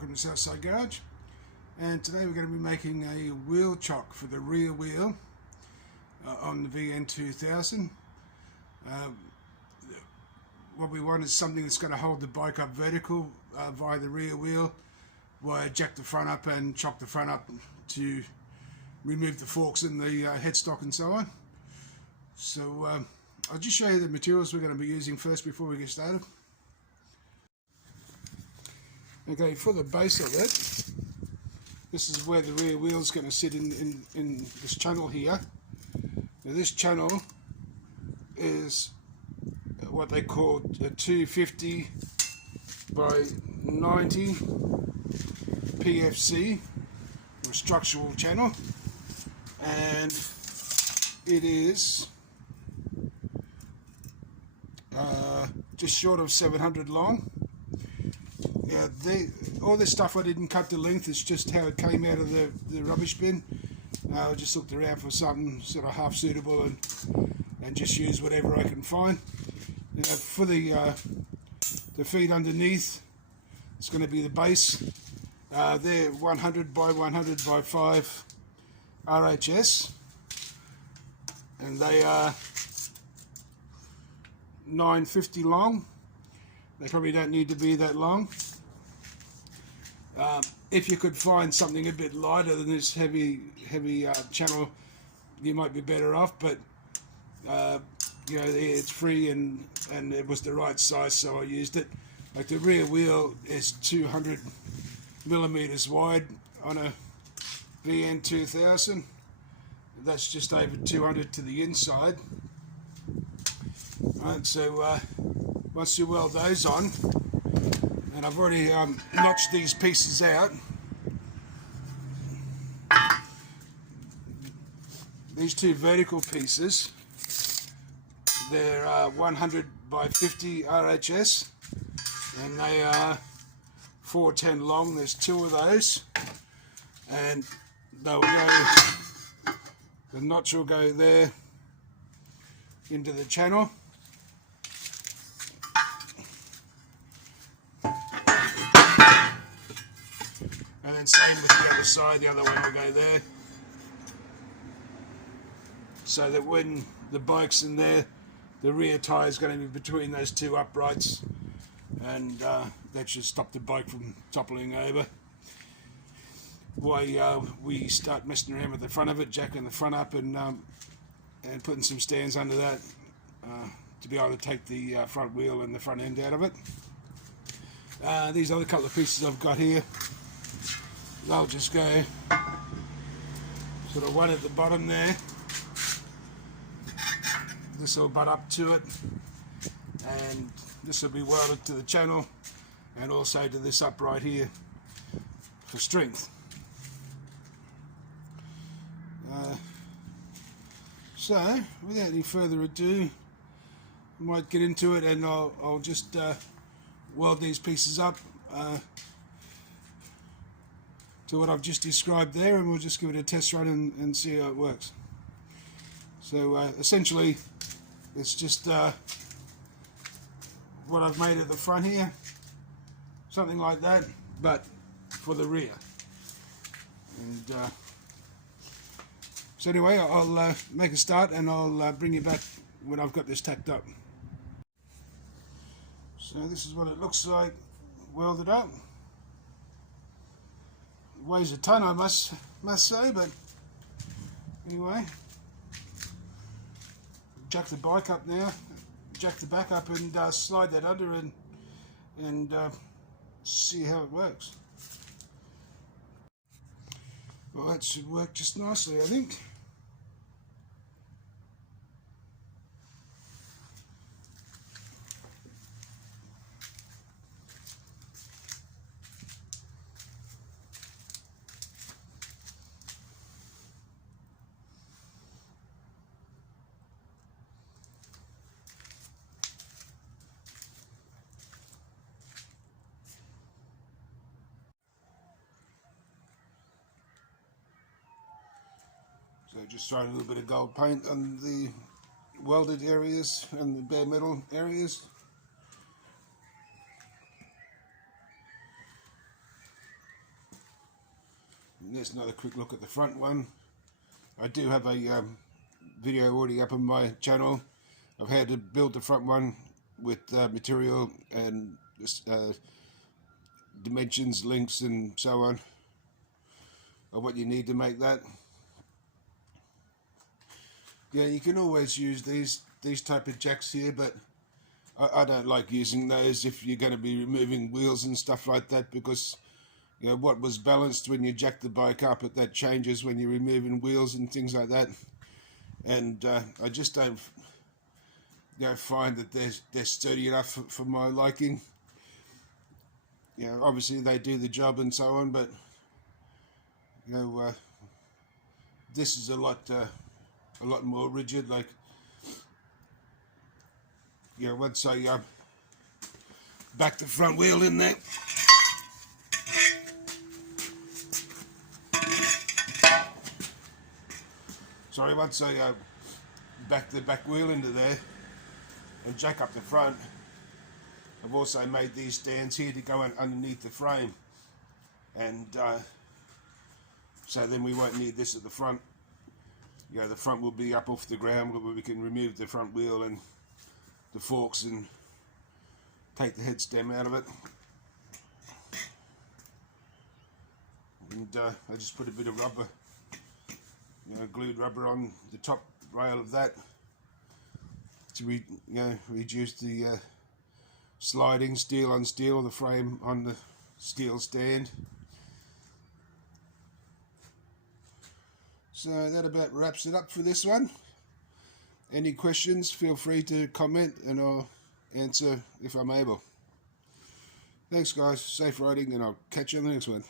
welcome to Southside Garage, and today we're going to be making a wheel chock for the rear wheel on the VN2000. What we want is something that's going to hold the bike up vertical via the rear wheel, while jack the front up and chock the front up to remove the forks in the headstock and so on. So I'll just show you the materials we're going to be using first before we get started. Okay, for the base of it, this is where the rear wheel is going to sit in this channel here. Now this channel is what they call a 250 by 90 PFC, or structural channel, and it is just short of 700 long. Yeah, all this stuff I didn't cut the length, it's just how it came out of the rubbish bin. I just looked around for something sort of half suitable and just used whatever I can find. Now, for the feet underneath, it's going to be the base. They're 100 by 100 by 5 RHS, and they are 950 long. They probably don't need to be that long. If you could find something a bit lighter than this heavy channel, you might be better off, but you know, it's free and it was the right size, so I used it. Like the rear wheel is 200 millimeters wide on a VN2000. That's just over 200 to the inside. Right, so once you weld those on, and I've already notched these pieces out. These two vertical pieces, they're 100 by 50 RHS, and they are 410 long. There's two of those, and they'll go, the notch will go there into the channel. And then same with the other side, the other one will go there. So that when the bike's in there, the rear tyre is going to be between those two uprights, and that should stop the bike from toppling over. While we start messing around with the front of it, jacking the front up and putting some stands under that to be able to take the front wheel and the front end out of it. These other couple of pieces I've got here, they'll just go sort of one at the bottom there. This will butt up to it, and this will be welded to the channel and also to this upright here for strength. So without any further ado, I might get into it, and I'll just weld these pieces up to what I've just described there, and we'll just give it a test run and see how it works. So essentially it's just what I've made at the front here, something like that, but for the rear. And so anyway, I'll make a start, and I'll bring you back when I've got this tacked up. So this is what it looks like welded up. It weighs a ton, I must say, but anyway, jack the bike up now, jack the back up, and slide that under and see how it works. Well, that should work just nicely, I think. So just throwing a little bit of gold paint on the welded areas and the bare metal areas. there's another quick look at the front one. I do have a video already up on my channel of how to build the front one with material and dimensions, links and so on, of what you need to make that. Yeah, you can always use these type of jacks here, but I don't like using those if you're going to be removing wheels and stuff like that, because you know what was balanced when you jack the bike up, that changes when you're removing wheels and things like that. And I just don't find that they're sturdy enough for my liking. You know, obviously they do the job and so on, but you know, this is a lot more rigid. Like, you know, once I back the front wheel in there, sorry, once I back the back wheel into there and jack up the front, I've also made these stands here to go underneath the frame, and so then we won't need this at the front. You know, the front will be up off the ground where we can remove the front wheel and the forks and take the head stem out of it. And I just put a bit of rubber, glued rubber on the top rail of that to reduce the sliding steel on steel, the frame on the steel stand. So that about wraps it up for this one. Any questions, feel free to comment and I'll answer if I'm able. Thanks guys, safe riding, and I'll catch you on the next one.